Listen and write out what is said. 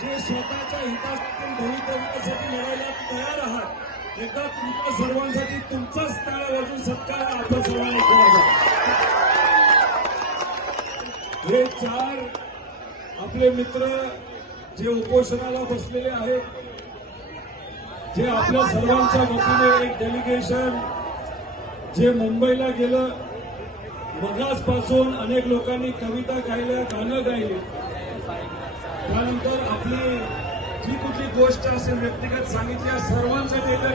जे स्वतःच्या हितासाठी भवितव्यासाठी लढायला तयार आहात. एकदा तुमच्या सर्वांसाठी हे चार आपले मित्र जे उपोषणाला बसलेले आहेत जे आपल्या सर्वांच्या वतीने एक डेलिगेशन जे मुंबईला गेलं मगासपासून अनेक लोकांनी कविता गायल्या गाणं गायली. त्यानंतर आपली जी कुठली गोष्ट असेल व्यक्तिगत सांगितली या सर्वांसाठी एकदा